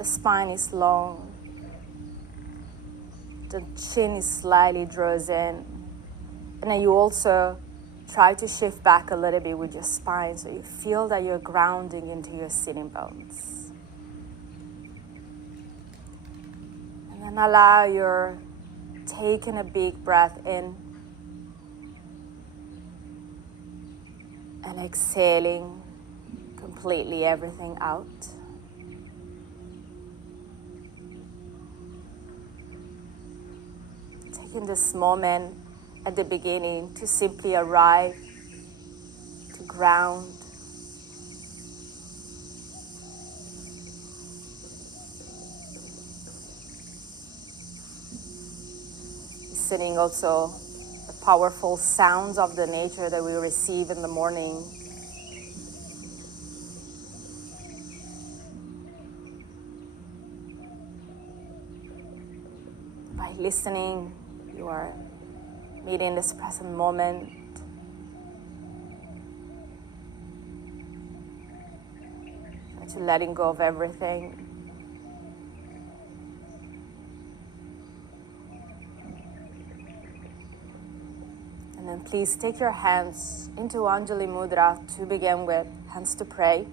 The spine is long. The chin is slightly draws in. And then you also try to shift back a little bit with your spine so you feel that you're grounding into your sitting bones. And then allow your taking a big breath in and exhaling completely everything out. Taking this moment at the beginning to simply arrive, to ground. Listening also the powerful sounds of the nature that we receive in the morning. By listening, you are meeting this present moment. Try to letting go of everything. And then please take your hands into Anjali Mudra to begin with, hands to pray.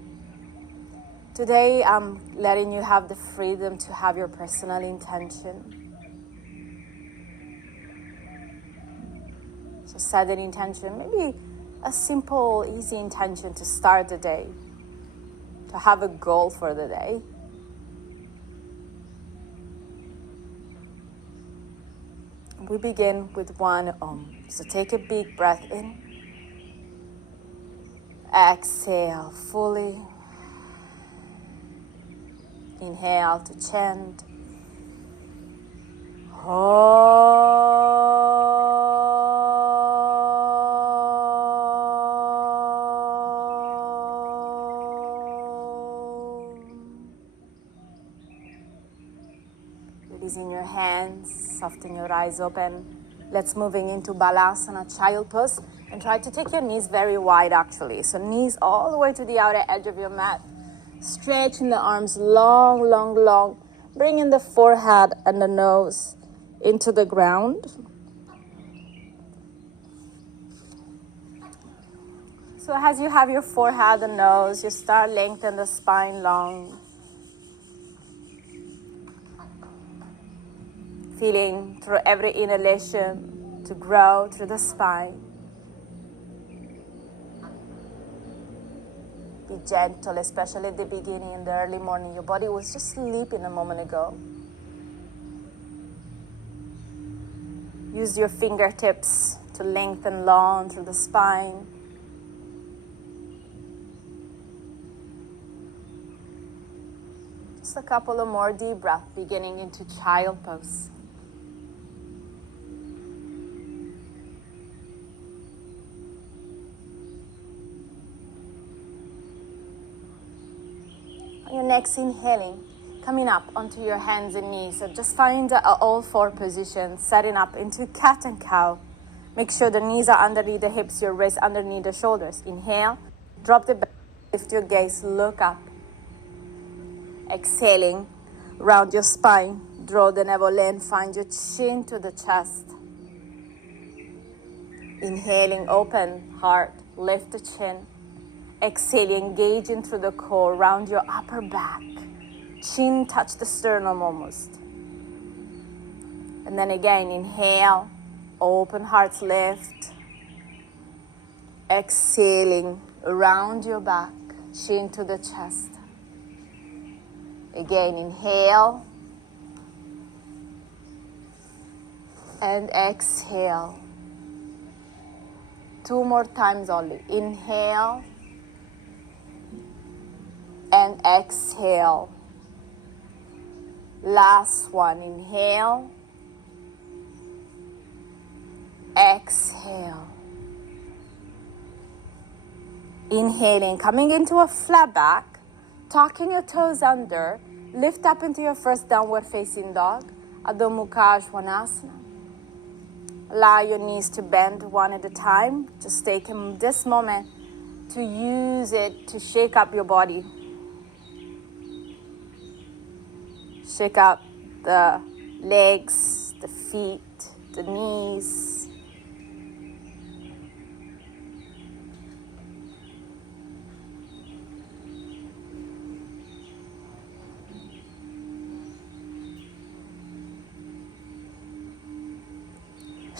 Today I'm letting you have the freedom to have your personal intention. So set an intention, maybe a simple, easy intention to start the day, to have a goal for the day. We begin with one Om. So take a big breath in. Exhale fully. Inhale to chant. Releasing your hands, soften your eyes open. Let's moving into Balasana, child pose, and try to take your knees very wide actually. So knees all the way to the outer edge of your mat. Stretching the arms long, long, long. Bringing the forehead and the nose into the ground. So as you have your forehead and nose, you start lengthening the spine long. Feeling through every inhalation to grow through the spine. Be gentle, especially at the beginning in the early morning. Your body was just sleeping a moment ago. Use your fingertips to lengthen long through the spine. Just a couple of more deep breaths, beginning into child pose. On your next inhaling, coming up onto your hands and knees. So just find all four positions, setting up into cat and cow. Make sure the knees are underneath the hips, your wrists underneath the shoulders. Inhale, drop the belly, lift your gaze, look up. Exhaling, round your spine, draw the navel in, find your chin to the chest. Inhaling, open heart, lift the chin. Exhaling, engaging through the core, round your upper back. Chin touch the sternum almost. And then again, inhale, open heart, lift. Exhaling, around your back, chin to the chest. Again, inhale. And exhale. 2 more times only. Inhale. And exhale. Last one. Inhale. Exhale. Inhaling, coming into a flat back, tucking your toes under, lift up into your first downward facing dog, Adho Mukha Svanasana. Allow your knees to bend one at a time. Just take this moment to use it to shake up your body. Shake out the legs, the feet, the knees.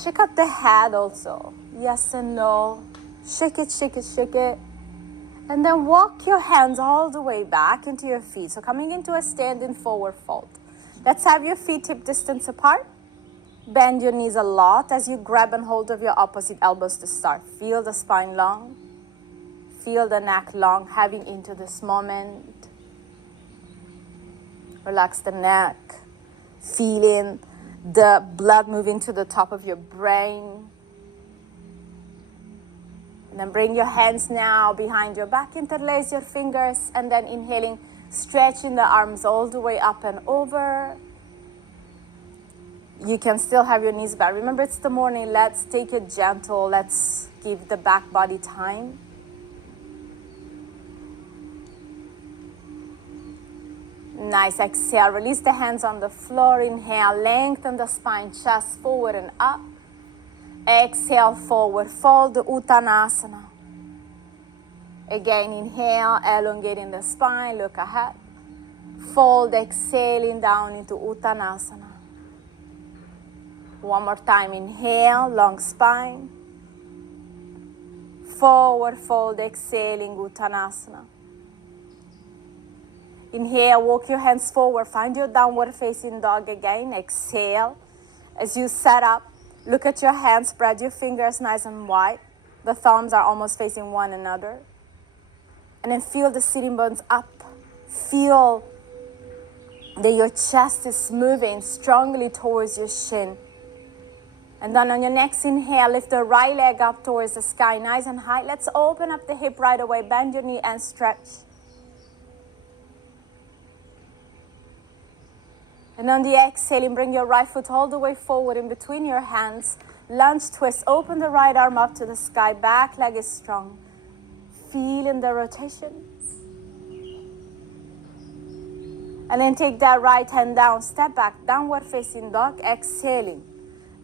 Shake out the head also. Yes and no. Shake it, shake it, shake it. And then walk your hands all the way back into your feet. So coming into a standing forward fold. Let's have your feet hip distance apart. Bend your knees a lot as you grab and hold of your opposite elbows to start. Feel the spine long. Feel the neck long, having into this moment. Relax the neck. Feeling the blood moving to the top of your brain. And then bring your hands now behind your back, interlace your fingers, and then inhaling, stretching the arms all the way up and over. You can still have your knees back. Remember, it's the morning. Let's take it gentle. Let's give the back body time. Nice. Exhale. Release the hands on the floor. Inhale. Lengthen the spine, chest forward and up. Exhale, forward fold, Uttanasana. Again, inhale, elongating the spine, look ahead. Fold, exhaling down into Uttanasana. One more time, inhale, long spine. Forward fold, exhaling, Uttanasana. Inhale, walk your hands forward, find your downward facing dog again. Exhale, as you set up. Look at your hands, spread your fingers nice and wide. The thumbs are almost facing one another. And then feel the sitting bones up. Feel that your chest is moving strongly towards your shin. And then on your next inhale, lift the right leg up towards the sky, nice and high. Let's open up the hip right away. Bend your knee and stretch. And on the exhaling, bring your right foot all the way forward in between your hands. Lunge twist, open the right arm up to the sky. Back leg is strong. Feeling the rotation. And then take that right hand down, step back, downward facing dog, exhaling.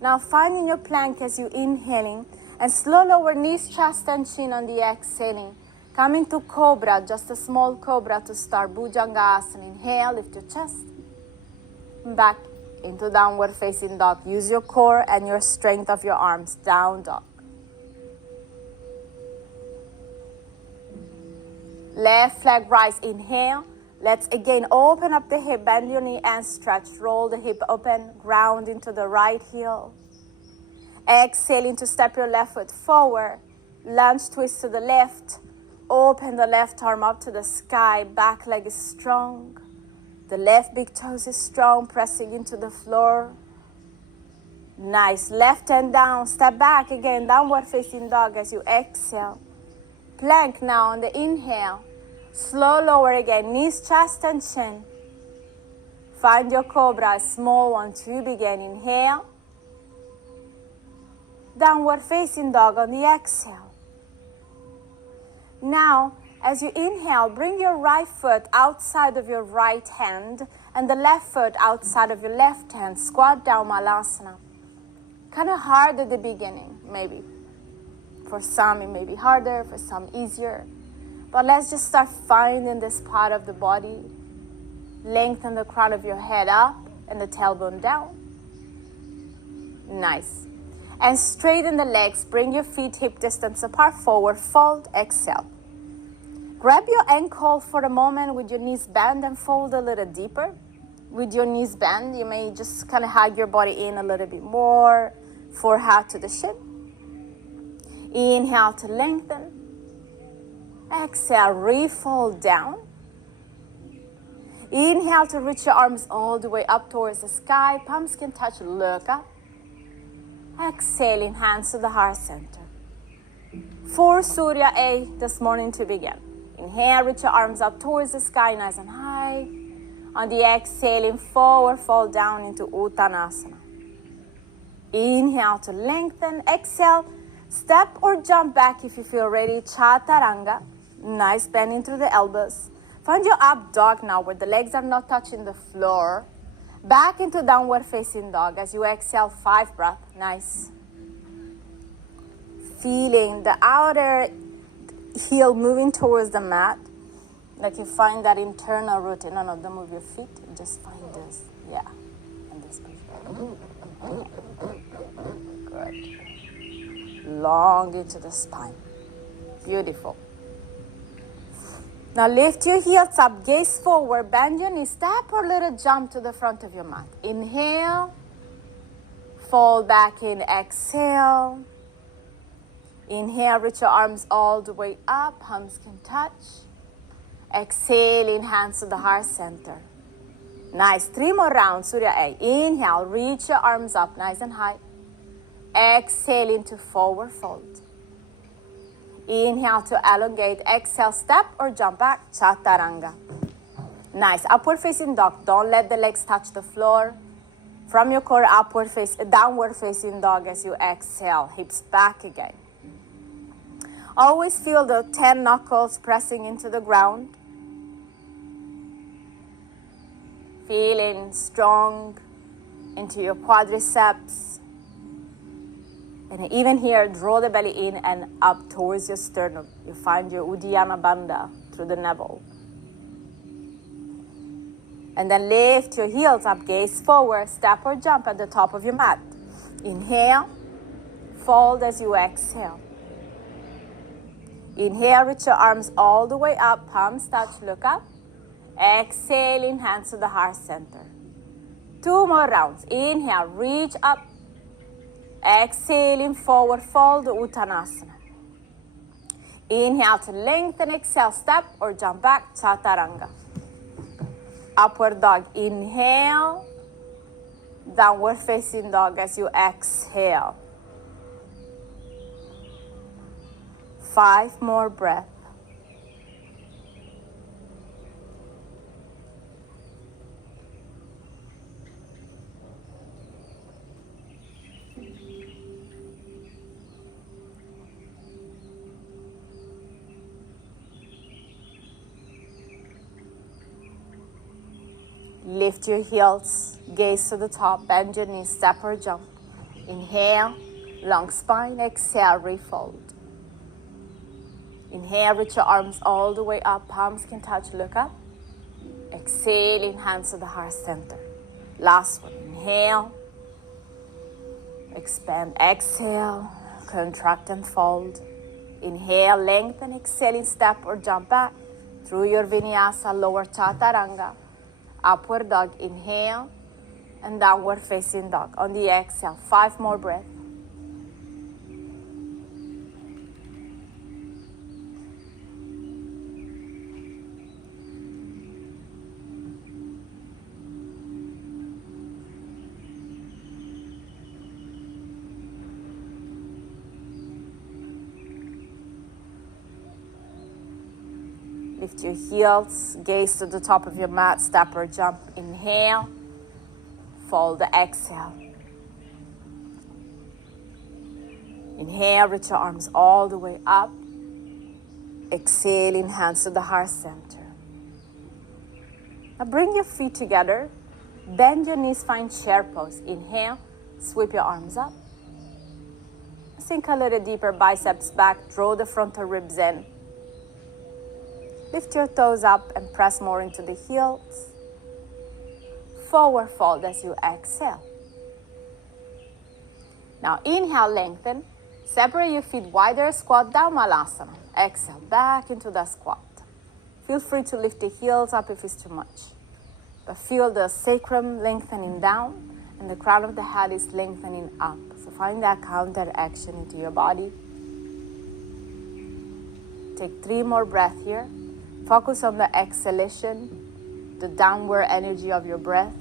Now finding your plank as you inhaling. And slow lower knees, chest and chin on the exhaling. Coming to cobra, just a small cobra to start. Bhujangasana. Inhale, lift your chest. Back into downward facing dog. Use your core and your strength of your arms. Down dog. Left leg rise. Inhale. Let's again open up the hip. Bend your knee and stretch. Roll the hip open. Ground into the right heel. Exhaling to step your left foot forward. Lunge twist to the left. Open the left arm up to the sky. Back leg is strong. The left big toes is strong, pressing into the floor. Nice. Left hand down. Step back again. Downward facing dog as you exhale. Plank now on the inhale. Slow lower again. Knees, chest and chin. Find your cobra, a small one to begin. Inhale. Downward facing dog on the exhale. Now, as you inhale, bring your right foot outside of your right hand and the left foot outside of your left hand. Squat down, Malasana. Kind of hard at the beginning, maybe. For some, it may be harder. For some, easier. But let's just start finding this part of the body. Lengthen the crown of your head up and the tailbone down. Nice. And straighten the legs. Bring your feet hip distance apart. Forward fold. Exhale. Grab your ankle for a moment with your knees bent and fold a little deeper. With your knees bent, you may just kind of hug your body in a little bit more. Forehead to the shin. Inhale to lengthen. Exhale, refold down. Inhale to reach your arms all the way up towards the sky. Palms can touch, look up. Exhaling, hands to the heart center. For Surya A this morning to begin. Inhale, reach your arms up towards the sky, nice and high. On the exhaling, forward fold down into Uttanasana. Inhale to lengthen. Exhale, step or jump back if you feel ready. Chaturanga. Nice bending through the elbows. Find your up dog now where the legs are not touching the floor. Back into downward facing dog as you exhale, 5 breaths. Nice. Feeling the outer heel moving towards the mat. Like you find that internal routine. No, don't move your feet. Just find this. Yeah. And this position. Good. Long into the spine. Beautiful. Now lift your heels up, gaze forward, bend your knees, step or little jump to the front of your mat. Inhale, fold back in, exhale. Inhale, reach your arms all the way up, palms can touch. Exhaling, hands to the heart center. Nice, 3 more rounds, Surya A. Inhale, reach your arms up, nice and high. Exhale into forward fold. Inhale to elongate, exhale, step or jump back, Chaturanga. Nice, upward facing dog, don't let the legs touch the floor. From your core, downward facing dog as you exhale, hips back again. Always feel the 10 knuckles pressing into the ground. Feeling strong into your quadriceps. And even here, draw the belly in and up towards your sternum. You find your Uddiyana Bandha through the navel. And then lift your heels up, gaze forward, step or jump at the top of your mat. Inhale, fold as you exhale. Inhale, reach your arms all the way up, palms touch, look up. Exhaling, hands to the heart center. 2 more rounds. Inhale, reach up. Exhaling, forward fold, Uttanasana. Inhale to lengthen, exhale, step or jump back, Chaturanga. Upward dog, inhale. Downward facing dog as you exhale. 5 more breaths. Lift your heels, gaze to the top, bend your knees, step or jump. Inhale, long spine, exhale, refold. Inhale, reach your arms all the way up, palms can touch, look up. Exhaling, hands to the heart center. Last one, inhale. Expand, exhale, contract and fold. Inhale, lengthen, exhaling, step or jump back through your Vinyasa, lower Chaturanga. Upward dog, inhale, and downward facing dog. On the exhale, 5 more breaths. Lift your heels, gaze to the top of your mat, step or jump. Inhale, fold, exhale. Inhale, reach your arms all the way up. Exhaling, hands to the heart center. Now bring your feet together. Bend your knees, find chair pose. Inhale, sweep your arms up. Sink a little deeper, biceps back, draw the frontal ribs in. Lift your toes up and press more into the heels. Forward fold as you exhale. Now inhale, lengthen. Separate your feet wider, squat down, Malasana. Exhale, back into the squat. Feel free to lift the heels up if it's too much. But feel the sacrum lengthening down and the crown of the head is lengthening up. So find that counter action into your body. Take 3 more breaths here. Focus on the exhalation, the downward energy of your breath.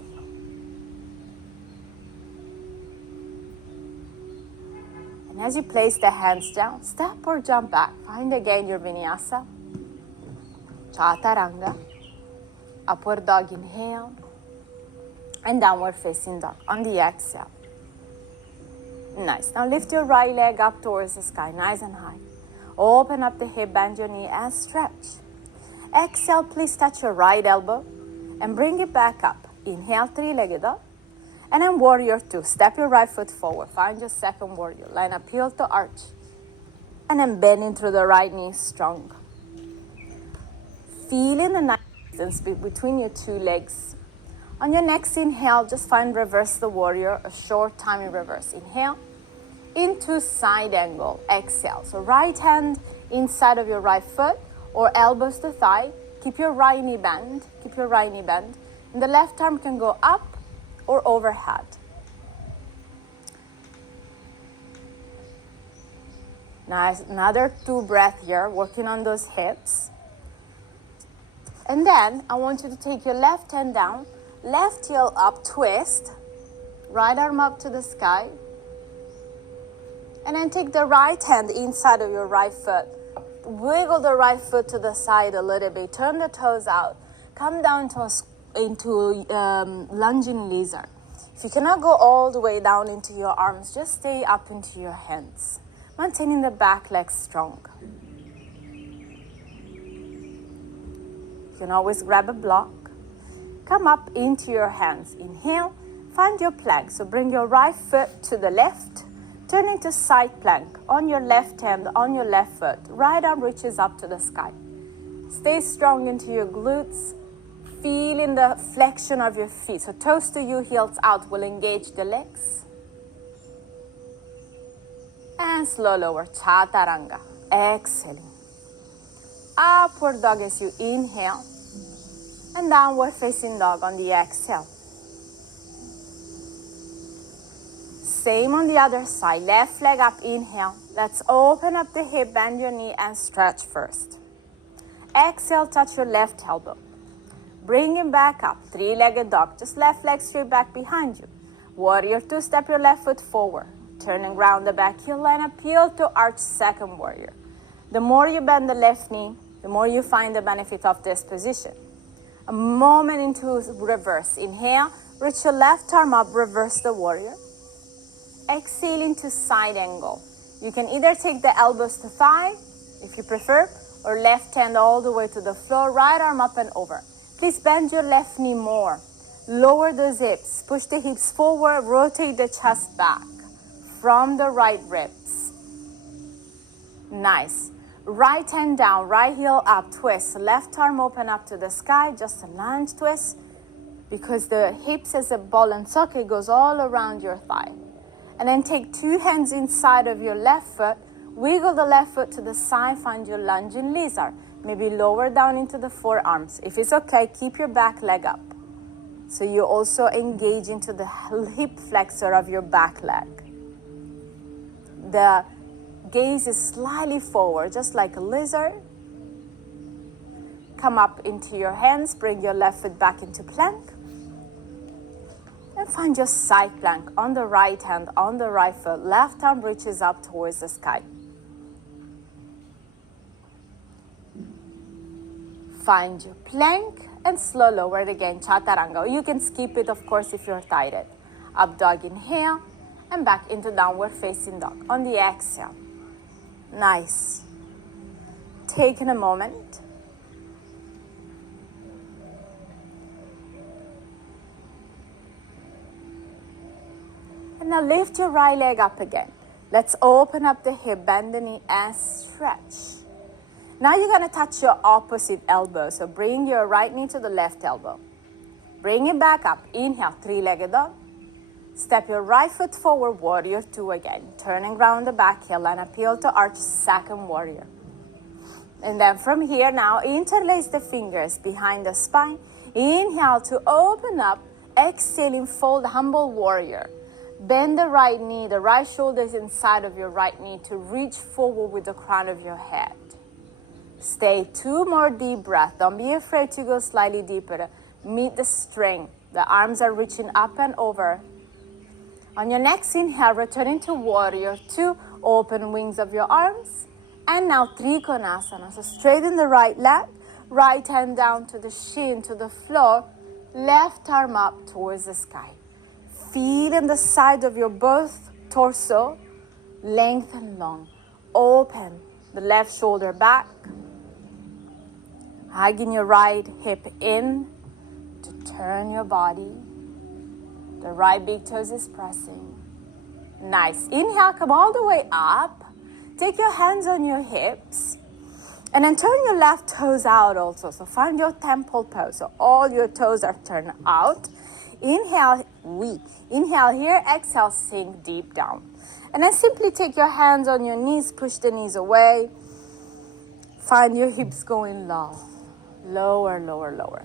And as you place the hands down, step or jump back. Find again your Vinyasa. Chaturanga. Upward dog, inhale. And downward facing dog on the exhale. Nice. Now lift your right leg up towards the sky, nice and high. Open up the hip, bend your knee and stretch. Exhale, please touch your right elbow and bring it back up. Inhale, three-legged dog. And then warrior two. Step your right foot forward. Find your second warrior. Line up heel to arch. And then bending through the right knee strong. Feeling the nice distance between your two legs. On your next inhale, just find reverse the warrior, a short time in reverse. Inhale, into side angle, exhale. So right hand inside of your right foot or elbows to thigh. Keep your right knee bent, And the left arm can go up or overhead. Nice, another 2 breaths here, working on those hips. And then I want you to take your left hand down, left heel up, twist, right arm up to the sky. And then take the right hand inside of your right foot. Wiggle the right foot to the side a little bit. Turn the toes out. Come down into lunging lizard. If you cannot go all the way down into your arms, just stay up into your hands. Maintaining the back leg strong. You can always grab a block. Come up into your hands. Inhale, find your plank. So bring your right foot to the left. Turn into side plank on your left hand, on your left foot. Right arm reaches up to the sky. Stay strong into your glutes. Feeling the flexion of your feet. So toes to you, heels out will engage the legs. And slow lower, chaturanga. Exhaling. Upward dog as you inhale. And downward facing dog on the exhale. Same on the other side. Left leg up, inhale. Let's open up the hip, bend your knee and stretch first. Exhale, touch your left elbow. Bring him back up. 3-legged dog. Just left leg straight back behind you. Warrior two, step your left foot forward. Turn and ground the back heel, line up, heel to arch, second warrior. The more you bend the left knee, the more you find the benefit of this position. A moment into reverse. Inhale, reach your left arm up, reverse the warrior. Exhale into side angle. You can either take the elbows to thigh, if you prefer, or left hand all the way to the floor, right arm up and over. Please bend your left knee more. Lower those hips. Push the hips forward, rotate the chest back from the right ribs. Nice. Right hand down, right heel up, twist. Left arm open up to the sky, just a lunge twist, because the hips as a ball and socket goes all around your thigh. And then take 2 hands inside of your left foot, wiggle the left foot to the side, find your lunging lizard. Maybe lower down into the forearms. If it's okay, keep your back leg up. So you also engage into the hip flexor of your back leg. The gaze is slightly forward, just like a lizard. Come up into your hands, bring your left foot back into plank. And find your side plank on the right hand, on the right foot. Left arm reaches up towards the sky. Find your plank and slow lower it again, chaturanga. You can skip it, of course, if you're tired. Up dog, inhale, and back into downward facing dog. On the exhale. Nice. Taking a moment. And now lift your right leg up again. Let's open up the hip, bend the knee and stretch. Now you're going to touch your opposite elbow. So bring your right knee to the left elbow. Bring it back up. Inhale, 3-legged dog. Step your right foot forward, warrior two again. Turn and ground the back heel and appeal to arch, second warrior. And then from here now, interlace the fingers behind the spine. Inhale to open up. Exhaling, fold, humble warrior. Bend the right knee, the right shoulder is inside of your right knee to reach forward with the crown of your head. Stay 2 more deep breaths. Don't be afraid to go slightly deeper. Meet the strength. The arms are reaching up and over. On your next inhale, return into warrior two. Open wings of your arms. And now Trikonasana. So straighten the right leg. Right hand down to the shin, to the floor. Left arm up towards the sky. Feel in the side of your both torso. Lengthen long. Open the left shoulder back. Hugging your right hip in to Turn your body. The right big toes is pressing. Nice. Inhale, come all the way up. Take your hands on your hips. And then turn your left toes out also. So find your temple pose. So all your toes are turned out. Inhale, inhale here, exhale, sink deep down. And then simply take your hands on your knees, push the knees away. Find your hips going low. Lower, lower, lower.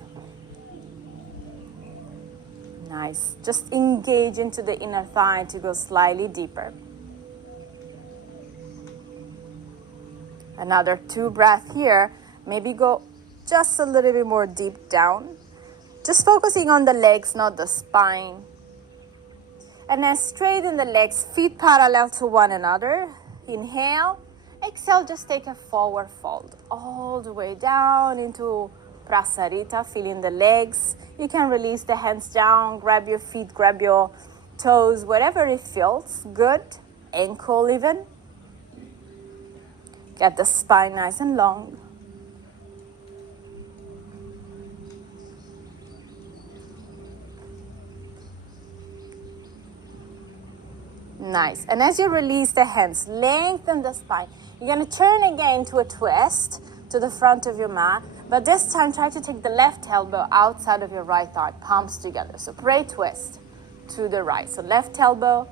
Nice. Just engage into the inner thigh to go slightly deeper. Another 2 breaths here. Maybe go just a little bit more deep down. Just focusing on the legs, not the spine. And then straighten the legs, feet parallel to one another. Inhale. Exhale, just take a forward fold. All the way down into Prasarita, feeling the legs. You can release the hands down, grab your feet, grab your toes, whatever it feels. Good. Ankle even. Get the spine nice and long. Nice. And as you release the hands, lengthen the spine. You're going to turn again to a twist to the front of your mat. But this time, try to take the left elbow outside of your right thigh, palms together. So pray twist to the right. So left elbow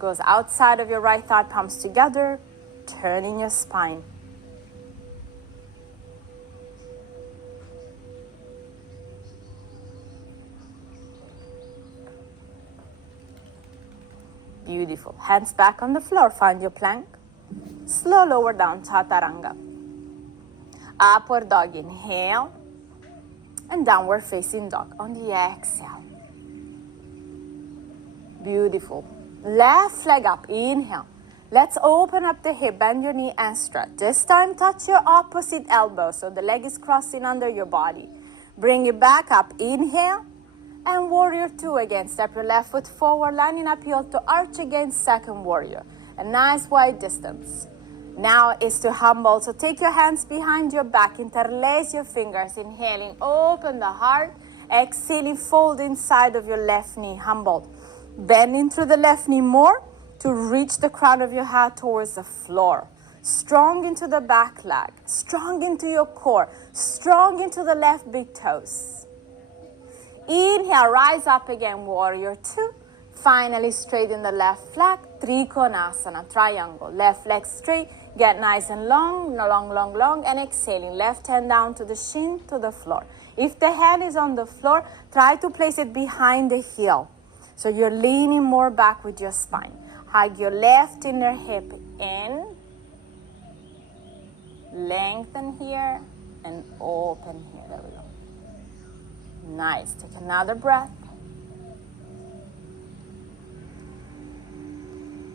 goes outside of your right thigh, palms together, turning your spine. Beautiful. Hands back on the floor. Find your plank. Slow lower down, Chaturanga. Upward dog, inhale. And downward facing dog on the exhale. Beautiful. Left leg up, inhale. Let's open up the hip, bend your knee and stretch. This time touch your opposite elbow so the leg is crossing under your body. Bring it back up, inhale. And warrior 2 again. Step your left foot forward, lining up heel to arch again, second warrior. A nice wide distance. Now is to humble. So take your hands behind your back, interlace your fingers, inhaling, open the heart. Exhaling, fold inside of your left knee, humbled. Bend into the left knee more to reach the crown of your head towards the floor. Strong into the back leg, strong into your core, strong into the left big toes. Inhale, rise up again, warrior 2. Finally, straighten the left leg, Trikonasana, triangle. Left leg straight, get nice and long, long, long, long, and exhaling. Left hand down to the shin, to the floor. If the hand is on the floor, try to place it behind the heel. So you're leaning more back with your spine. Hug your left inner hip in. Lengthen here and open here. There we go. Nice. Take another breath.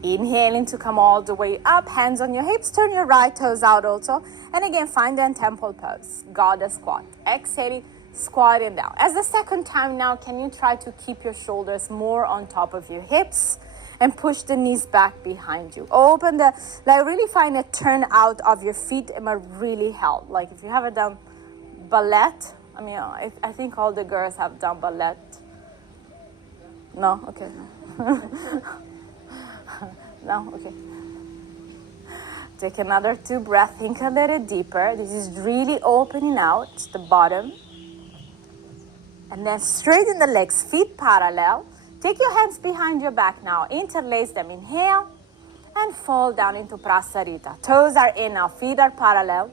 Inhaling to come all the way up. Hands on your hips. Turn your right toes out also. And again, find the temple pose. Goddess squat. Exhaling, squatting down. As the second time now, can you try to keep your shoulders more on top of your hips and push the knees back behind you. Open the, like really find a turn out of your feet. It might really help. Like if you haven't done ballet, I mean, I think all the girls have done ballet. No? Okay. No? Okay. Take another 2 breaths. Think a little deeper. This is really opening out the bottom. And then straighten the legs, feet parallel. Take your hands behind your back now. Interlace them. Inhale. And fall down into Prasarita. Toes are in now. Feet are parallel.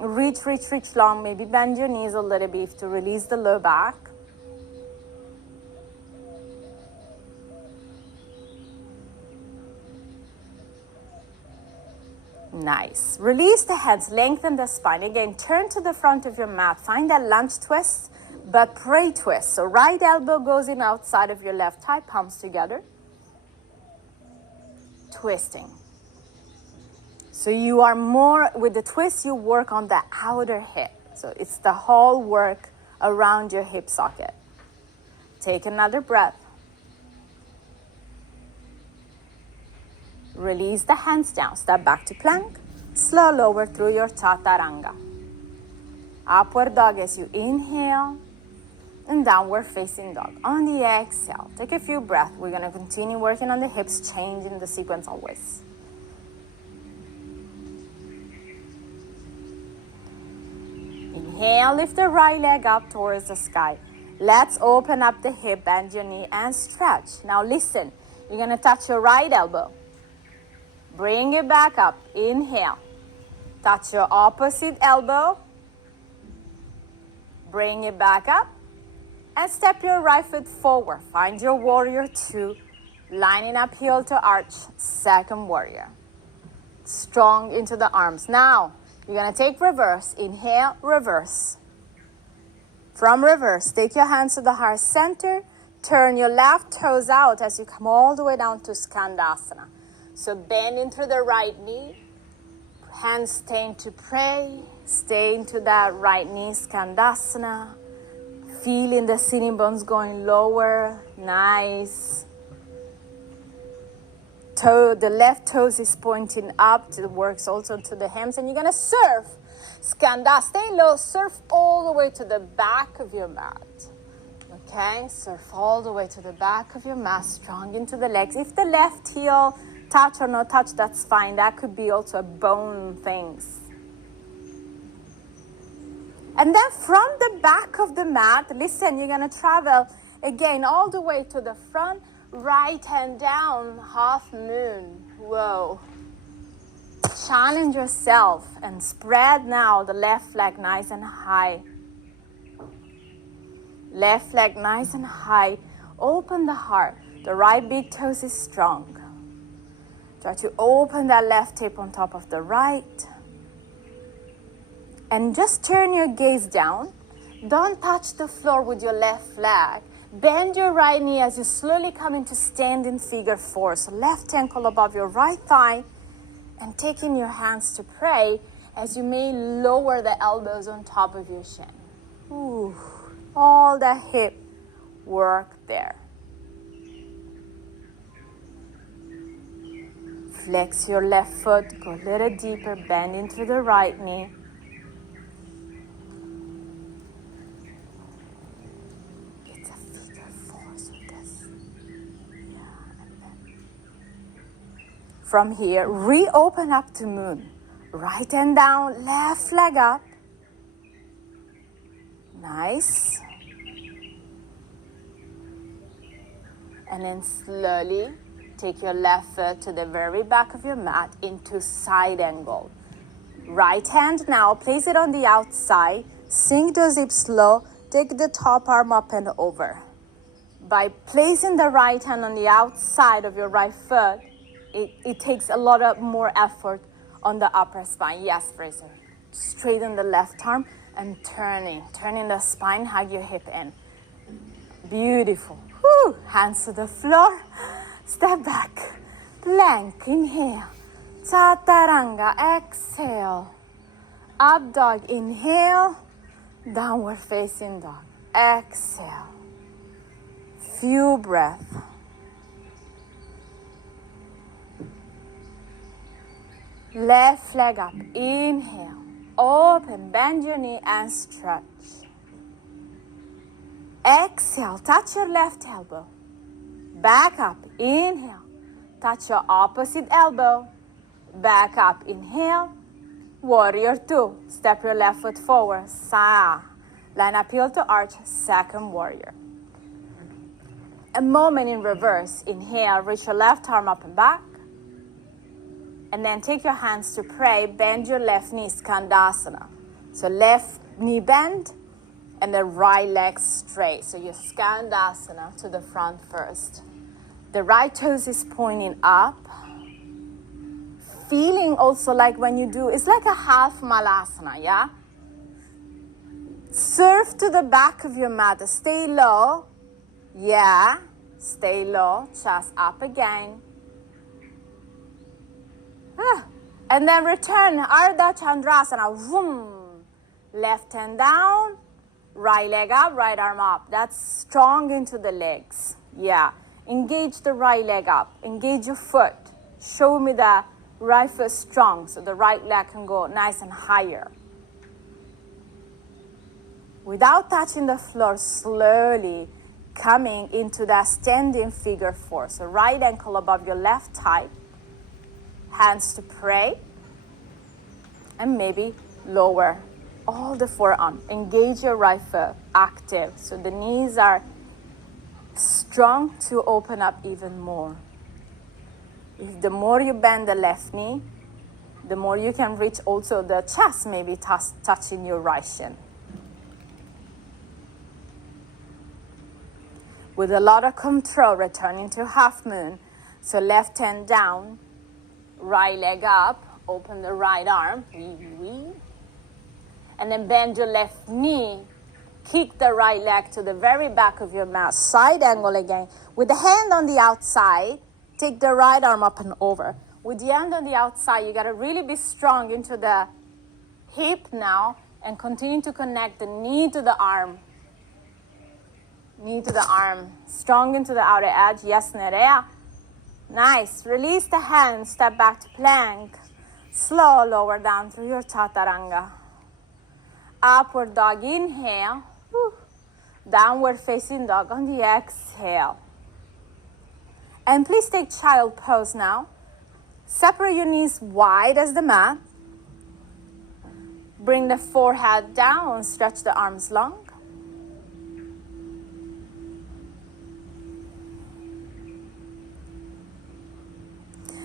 Reach, reach, reach long. Maybe bend your knees a little bit to release the low back. Nice. Release the hands. Lengthen the spine. Again, turn to the front of your mat. Find that lunge twist, but pray twist. So right elbow goes in outside of your left thigh, palms together. Twisting. So you are more, with the twist, you work on the outer hip. So it's the whole work around your hip socket. Take another breath. Release the hands down. Step back to plank. Slow lower through your chaturanga. Upward dog as you inhale. and downward facing dog. On the exhale, take a few breaths. We're going to continue working on the hips, changing the sequence always. Inhale, lift the right leg up towards the sky. Let's open up the hip, bend your knee and stretch. Now listen, you're going to touch your right elbow. Bring it back up. Inhale. Touch your opposite elbow. Bring it back up. And step your right foot forward. Find your warrior two. Lining up heel to arch. Second warrior. Strong into the arms. Now, you're going to take reverse. Inhale, reverse. From reverse, take your hands to the heart center. Turn your left toes out as you come all the way down to Skandasana. So bend into the right knee. Hands staying to pray. Stay into that right knee, Skandasana. Feeling the sitting bones going lower. Nice. The left toes is pointing up. It works also to the hams. And you're going to surf. Skanda, stay low. Surf all the way to the back of your mat. Okay? Surf all the way to the back of your mat. Strong into the legs. If the left heel touch or no touch, that's fine. That could be also a bone things. And then from the back of the mat, listen, you're going to travel again all the way to the front. Right hand down, half moon. Whoa. Challenge yourself and spread now the left leg nice and high. Left leg nice and high. Open the heart. The right big toes is strong. Try to open that left hip on top of the right. And just turn your gaze down. Don't touch the floor with your left leg. Bend your right knee as you slowly come into standing figure four. So left ankle above your right thigh. And taking your hands to pray as you may lower the elbows on top of your shin. Ooh, all the hip work there. Flex your left foot, go a little deeper, bend into the right knee. It's a figure four, so this. Yeah, and then. From here, reopen up to moon. Right hand down, left leg up. Nice. And then slowly take your left foot to the very back of your mat into side angle. Right hand now, place it on the outside. Sink those hips low. Take the top arm up and over. By placing the right hand on the outside of your right foot, it takes a lot of more effort on the upper spine. Yes, Fraser. Straighten the left arm and turning the spine, hug your hip in. Beautiful. Whew. Hands to the floor. Step back. Plank. Inhale. Chaturanga. Exhale. Up dog. Inhale. Downward facing dog. Exhale. Few breaths. Left leg up. Inhale. Open. Bend your knee and stretch. Exhale. Touch your left elbow. Back up. Inhale. Touch your opposite elbow. Back up. Inhale. Warrior two. Step your left foot forward. Sa. Line up heel to arch. Second warrior. A moment in reverse. Inhale. Reach your left arm up and back. And then take your hands to pray. Bend your left knee, Skandasana. So left knee bend and the right leg straight. So you Skandasana to the front first. The right toes is pointing up. Feeling also like when you do, it's like a half Malasana, yeah? Surf to the back of your mat. Stay low. Yeah. Stay low. Chest up again. And then return, Ardha Chandrasana. Vroom. Left hand down, right leg up, right arm up. That's strong into the legs. Yeah. Engage the right leg up. Engage your foot. Show me the right foot strong so the right leg can go nice and higher. Without touching the floor, slowly coming into that standing figure four. So right ankle above your left thigh, hands to pray, and maybe lower all the forearm. Engage your right foot, active. So the knees are strong to open up even more. If the more you bend the left knee, the more you can reach also the chest, maybe touching your right shin. With a lot of control, returning to half moon. So left hand down, right leg up, open the right arm. And then bend your left knee, kick the right leg to the very back of your mat, side angle again. With the hand on the outside, take the right arm up and over. With the hand on the outside, you gotta really be strong into the hip now and continue to connect the knee to the arm. Knee to the arm, strong into the outer edge. Yes, Nerea. Nice. Release the hands, step back to plank. Slow, lower down through your chaturanga. Upward dog, inhale. Downward facing dog on the exhale. And please take child pose now. Separate your knees wide as the mat. Bring the forehead down, stretch the arms long.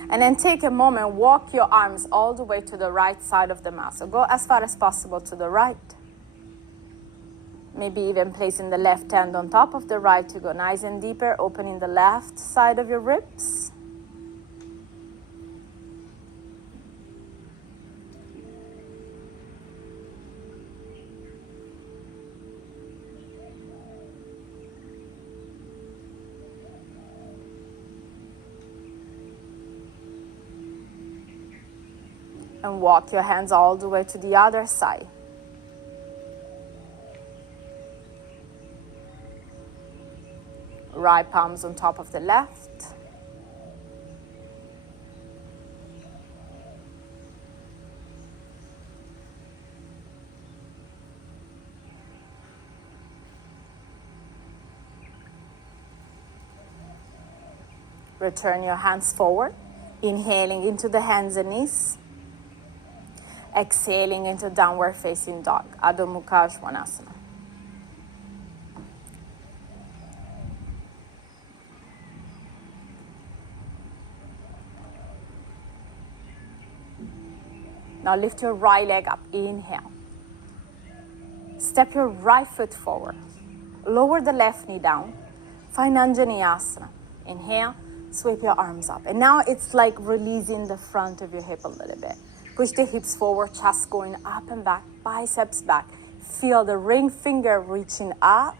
And then take a moment, walk your arms all the way to the right side of the mat. So go as far as possible to the right. Maybe even placing the left hand on top of the right to go nice and deeper, opening the left side of your ribs. And walk your hands all the way to the other side. Right palms on top of the left. Return your hands forward, inhaling into the hands and knees. Exhaling into downward facing dog, Adho Mukha Svanasana. Now lift your right leg up, inhale. Step your right foot forward. Lower the left knee down. Find Anjaneyasana. Inhale, sweep your arms up. And now it's like releasing the front of your hip a little bit. Push the hips forward, chest going up and back, biceps back. Feel the ring finger reaching up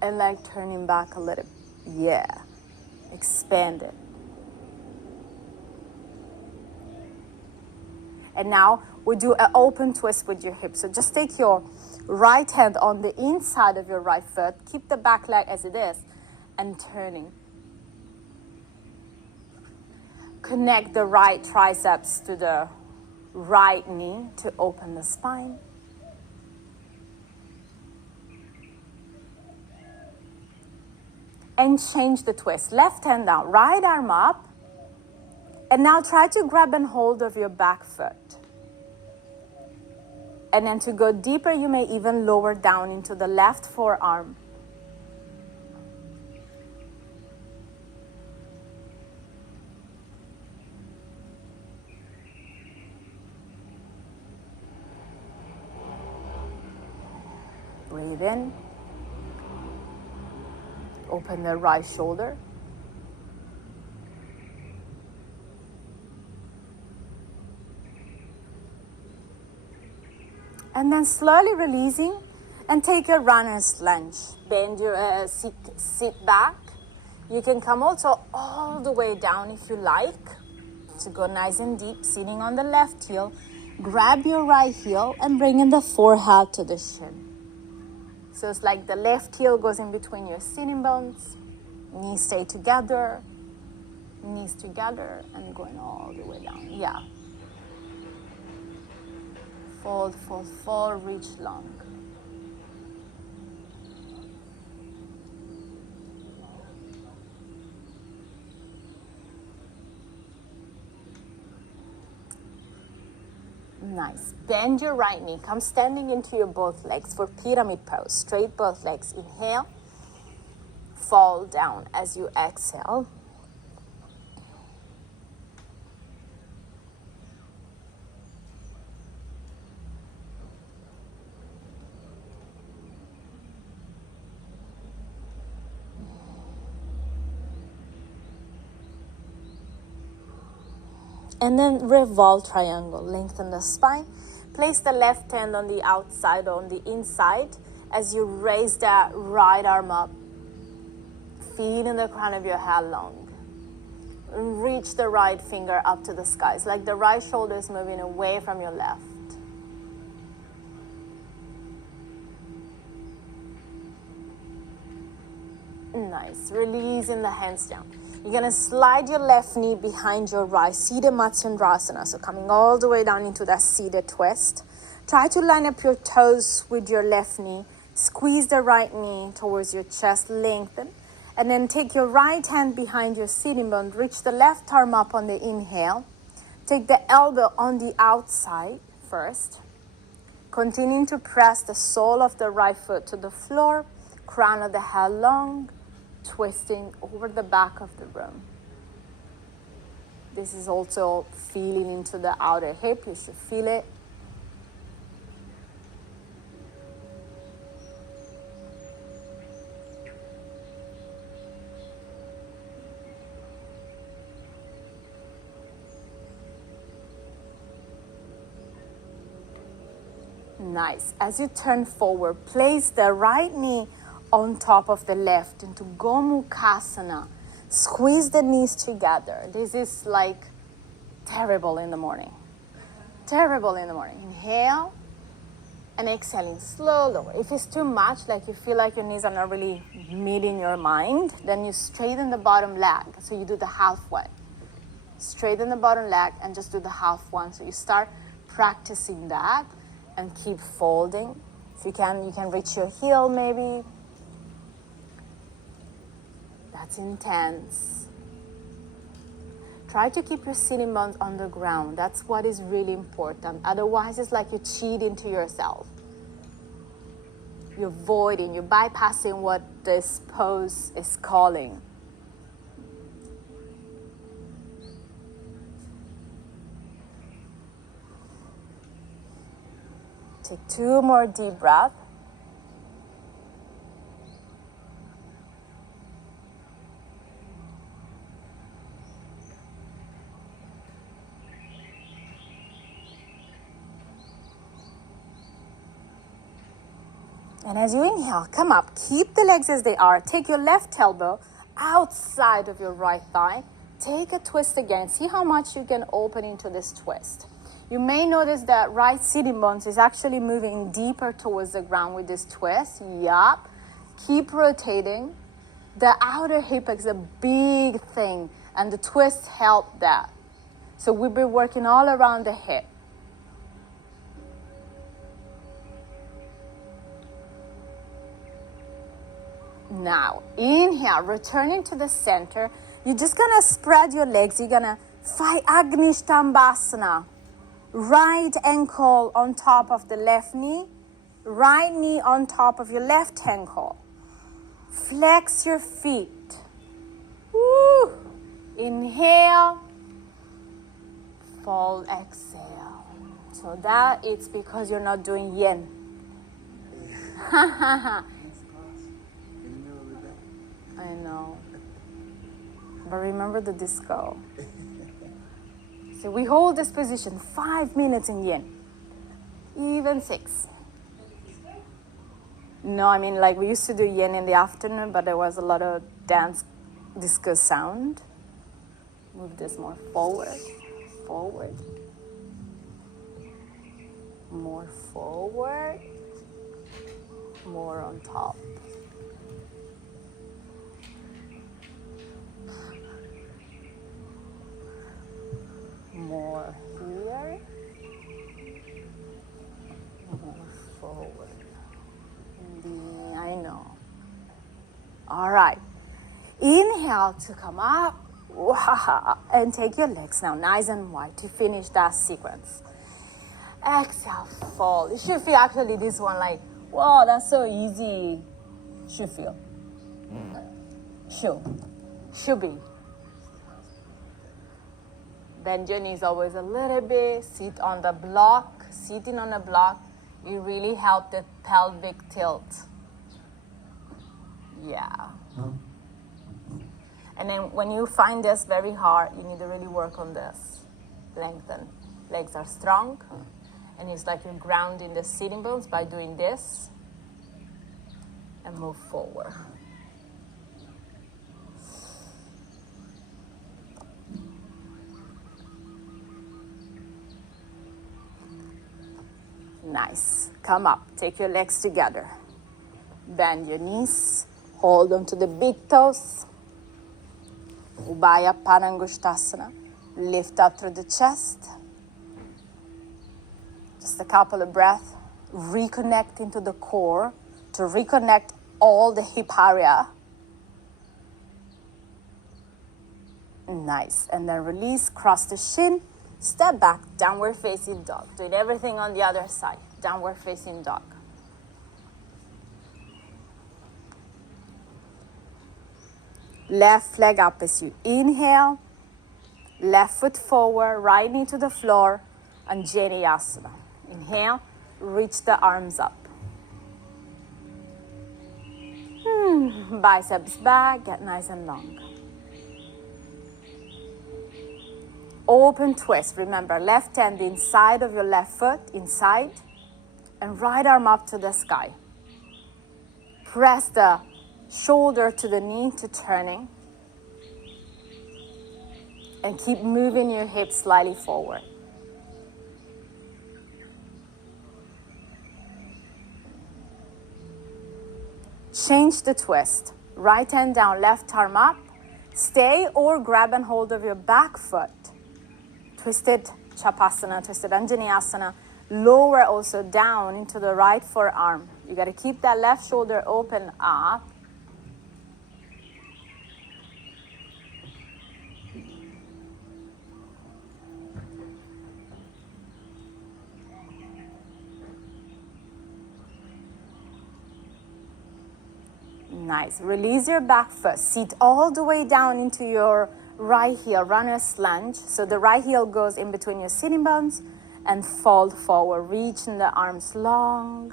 and like turning back a little. Yeah, expand it. And now we do an open twist with your hips. So just take your right hand on the inside of your right foot, keep the back leg as it is, and turning. Connect the right triceps to the right knee to open the spine. And change the twist. Left hand down, right arm up. And now try to grab and hold of your back foot. And then to go deeper, you may even lower down into the left forearm. Breathe in. Open the right shoulder. And then slowly releasing and take a runner's lunge. Bend your sit back. You can come also all the way down if you like. To go nice and deep, sitting on the left heel. Grab your right heel and bring in the forehead to the shin. So it's like the left heel goes in between your sitting bones. Knees stay together. Knees together and going all the way down. Yeah. Fold, fold, fold, reach long. Nice. Bend your right knee. Come standing into your both legs for pyramid pose. Straight both legs. Inhale. Fall down as you exhale. And then revolve triangle. Lengthen the spine. Place the left hand on the outside, on the inside, as you raise that right arm up. Feeling the crown of your head long. Reach the right finger up to the sky. It's like the right shoulder is moving away from your left. Nice. Releasing the hands down. You're going to slide your left knee behind your right. Seated Matsyendrasana. So coming all the way down into that seated twist. Try to line up your toes with your left knee. Squeeze the right knee towards your chest. Lengthen. And then take your right hand behind your sitting bone. Reach the left arm up on the inhale. Take the elbow on the outside first. Continuing to press the sole of the right foot to the floor. Crown of the head long. Twisting over the back of the room. This is also feeling into the outer hip. You should feel it. Nice. As you turn forward, place the right knee on top of the left into Gomukhasana. Squeeze the knees together. This is like terrible in the morning. Terrible in the morning. Inhale and exhaling slow, lower. If it's too much, like you feel like your knees are not really meeting your mind, then you straighten the bottom leg. So you do the half one. Straighten the bottom leg and just do the half one. So you start practicing that and keep folding. If you can reach your heel maybe. That's intense. Try to keep your sitting bones on the ground. That's what is really important. Otherwise, it's like you're cheating to yourself. You're avoiding, you're bypassing what this pose is calling. Take 2 more deep breaths. And as you inhale, come up. Keep the legs as they are. Take your left elbow outside of your right thigh. Take a twist again. See how much you can open into this twist. You may notice that right sitting bones is actually moving deeper towards the ground with this twist. Yup. Keep rotating. The outer hip is a big thing, and the twists help that. So we'll be working all around the hip. Now, inhale, returning to the center. You're just going to spread your legs. You're going to fight Agnishtambhasana. Right ankle on top of the left knee. Right knee on top of your left ankle. Flex your feet. Woo. Inhale. Fold, exhale. So that it's because you're not doing yin. I know. But remember the disco. So we hold this position 5 minutes in yin. Even 6. No, I mean like we used to do yin in the afternoon, but there was a lot of dance disco sound. Move this more forward. Forward. More forward. More on top. More here, more forward. I know. All right. Inhale to come up. And take your legs now nice and wide to finish that sequence. Exhale, fold. You should feel actually this one like, wow, that's so easy. Should feel. Should be. Bend your knees always a little bit. Sit on the block. Sitting on the block, it really helps the pelvic tilt. Yeah. And then when you find this very hard, you need to really work on this. Lengthen. Legs are strong. And it's like you're grounding the sitting bones by doing this. And move forward. Nice. Come up. Take your legs together. Bend your knees. Hold on to the big toes. Ubaya Parangushtasana. Lift up through the chest. Just a couple of breaths. Reconnect into the core to reconnect all the hip area. Nice. And then release, cross the shin. Step back, downward facing dog. Doing everything on the other side. Downward facing dog. Left leg up as you inhale. Left foot forward, right knee to the floor. Anjaneyasana. Inhale, reach the arms up. Biceps back, get nice and long. Open twist. Remember, left hand inside of your left foot, inside. And right arm up to the sky. Press the shoulder to the knee to turning. And keep moving your hips slightly forward. Change the twist. Right hand down, left arm up. Stay or grab and hold of your back foot. Twisted Chapasana, twisted Anjaneyasana. Lower also down into the right forearm. You got to keep that left shoulder open up. Nice. Release your back foot. Sit all the way down into your right heel, runner's lunge. So the right heel goes in between your sitting bones and fold forward, reaching the arms long.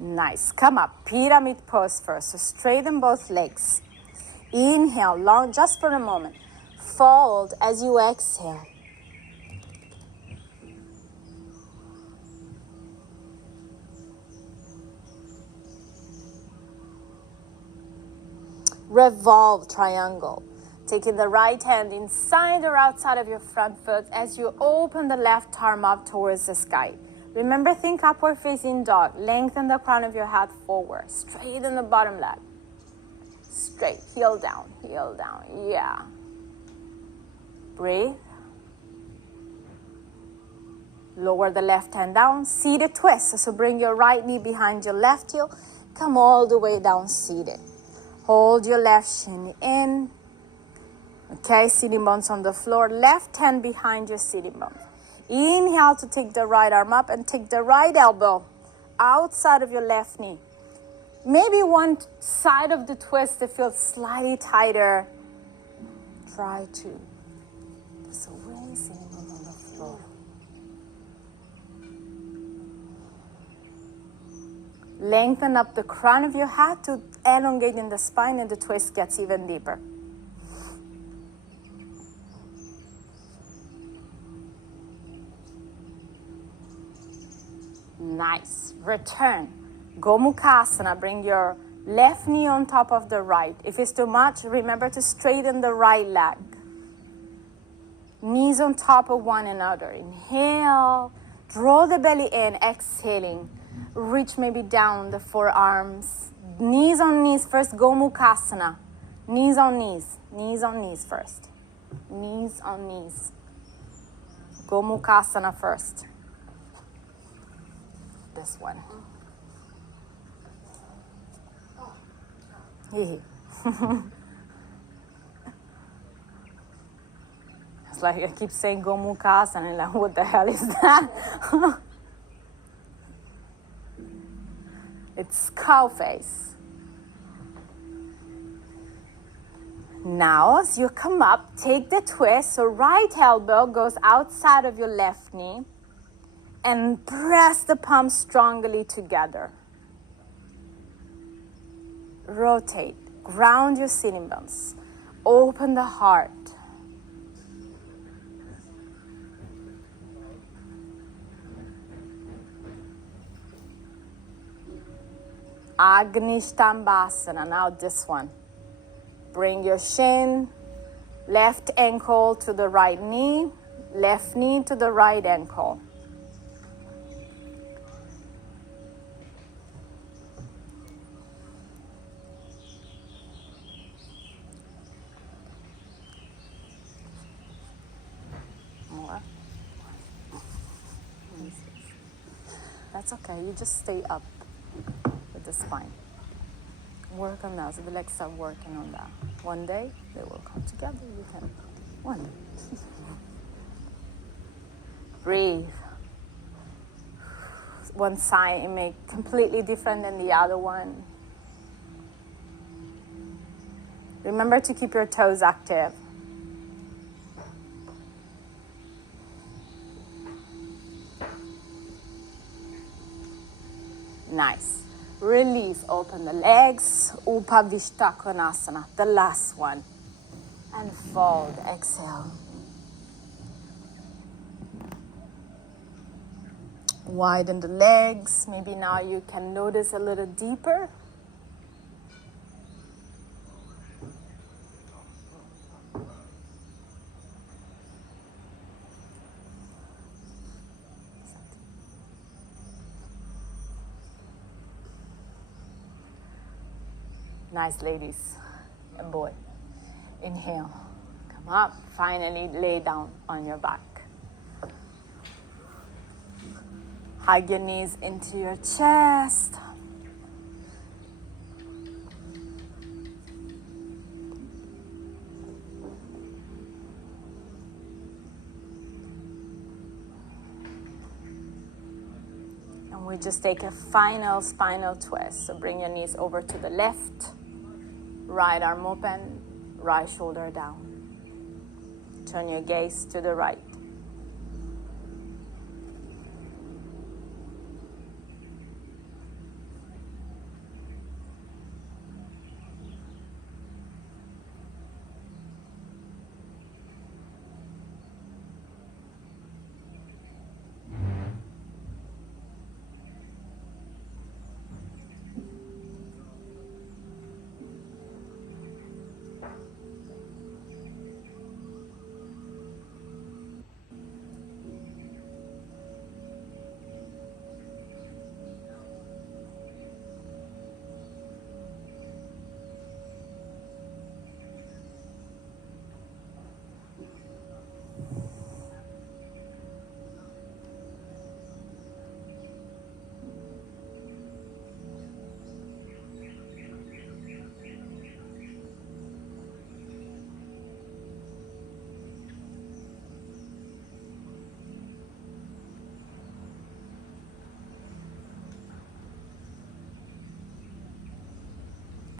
Nice. Come up. Pyramid pose first. So straighten both legs. Inhale, long, just for a moment. Fold as you exhale. Revolve triangle. Taking the right hand inside or outside of your front foot as you open the left arm up towards the sky. Remember, think upward facing dog. Lengthen the crown of your head forward. Straighten the bottom leg. Straight. Heel down. Heel down. Yeah. Breathe. Lower the left hand down. Seated twist. So bring your right knee behind your left heel. Come all the way down seated. Hold your left shin in. Okay, sitting bones on the floor. Left hand behind your sitting bones. Inhale to take the right arm up and take the right elbow outside of your left knee. Maybe one side of the twist that feels slightly tighter. Try to. So raising on the floor. Lengthen up the crown of your head to elongate in the spine, and the twist gets even deeper. Nice. Return. Gomukhasana. Bring your left knee on top of the right. If it's too much, remember to straighten the right leg. Knees on top of one another. Inhale. Draw the belly in. Exhaling. Reach maybe down the forearms. Knees on knees first. Gomukhasana. Knees on knees. Knees on knees first. Knees on knees. Gomukhasana first. This one. It's like I keep saying Gomukhasana, and like, what the hell is that? It's cow face. Now, as you come up, take the twist. So right elbow goes outside of your left knee and press the palms strongly together. Rotate, ground your sitting bones. Open the heart. Agnishtambhasana, now this one. Bring your shin, left ankle to the right knee, left knee to the right ankle. More. That's okay, you just stay up with the spine. Work on that, so the legs are working on that. One day, they will come together, you can, one day. Breathe. One side may completely different than the other one. Remember to keep your toes active. Nice. Release, open the legs, Upavishta Konasana, the last one. And fold, exhale. Widen the legs, maybe now you can notice a little deeper. Nice, ladies and boy. Inhale, come up, finally lay down on your back. Hug your knees into your chest. And we just take a final spinal twist. So bring your knees over to the left. Right arm open, right shoulder down. Turn your gaze to the right.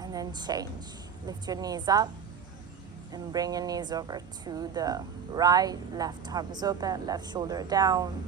And then change. Lift your knees up and bring your knees over to the right. Left arm is open, left shoulder down.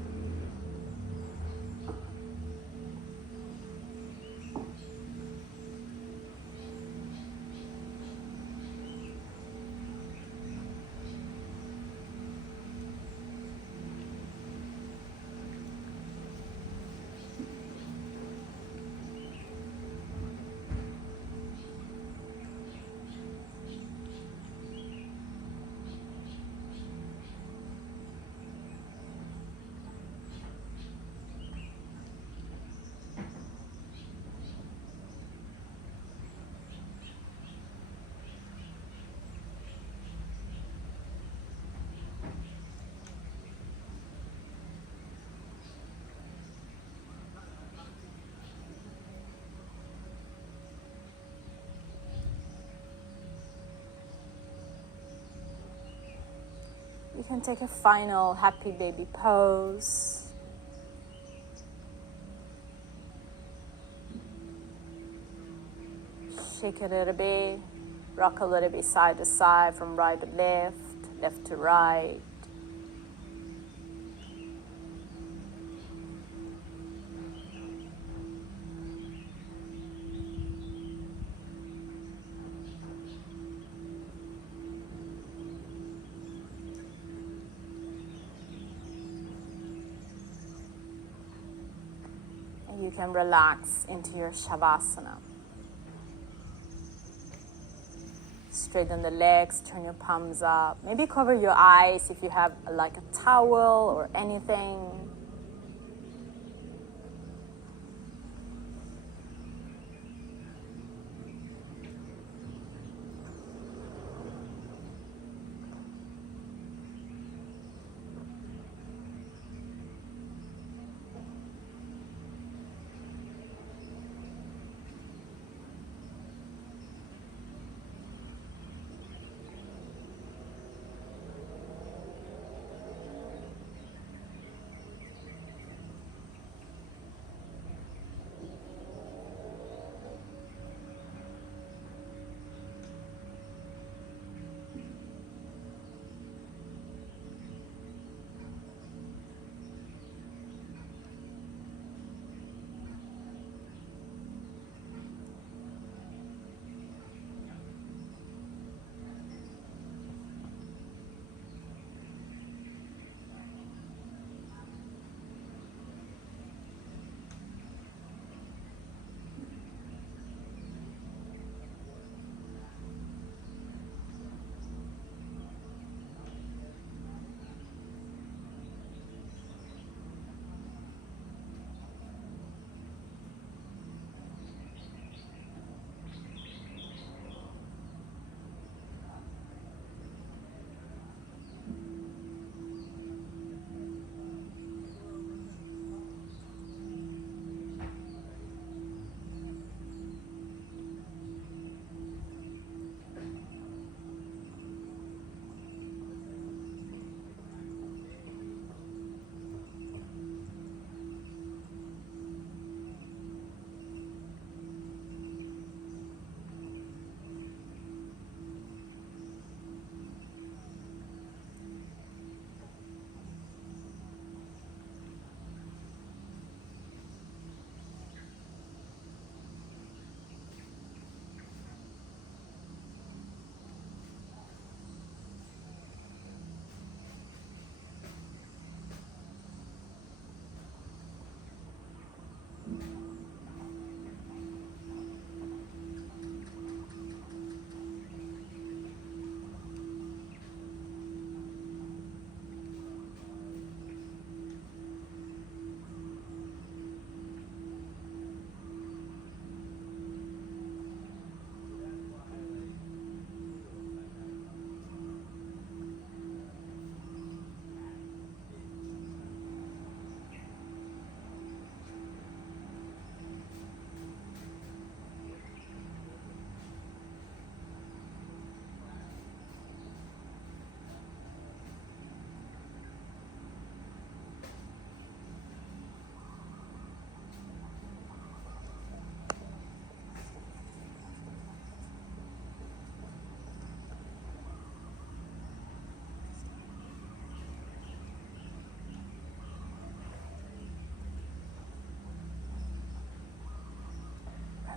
can take a final happy baby pose. Shake a little bit, rock a little bit side to side, from right to left, left to right. And you can relax into your Shavasana. Straighten the legs, turn your palms up. Maybe cover your eyes if you have like a towel or anything.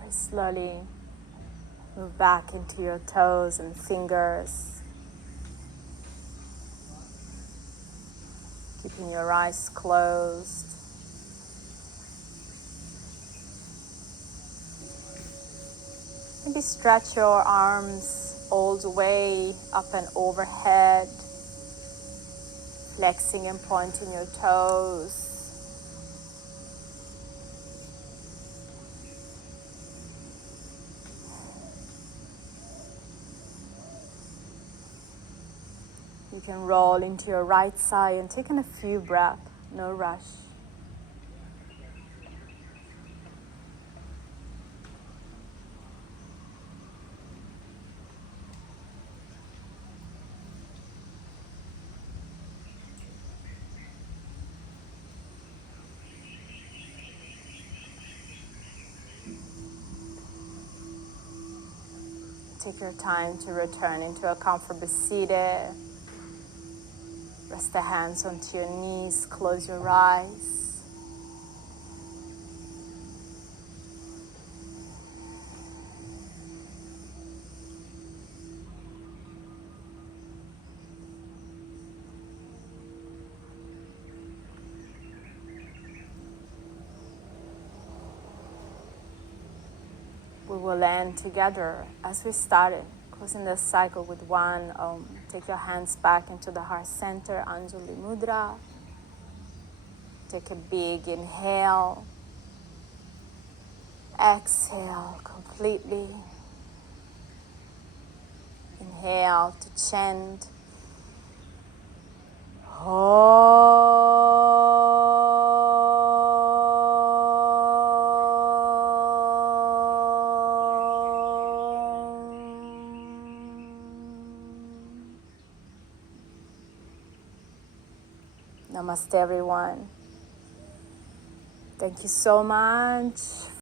Very slowly move back into your toes and fingers, keeping your eyes closed. Maybe stretch your arms all the way up and overhead, flexing and pointing your toes. You can roll into your right side and take in a few breaths, no rush. take your time to return into a comfortable seated. Rest the hands onto your knees, close your eyes. We will end together as we started, closing the cycle with one Om. Take your hands back into the heart center, Anjali Mudra. Take a big inhale. Exhale completely. Inhale to chant. Namaste, everyone. Thank you so much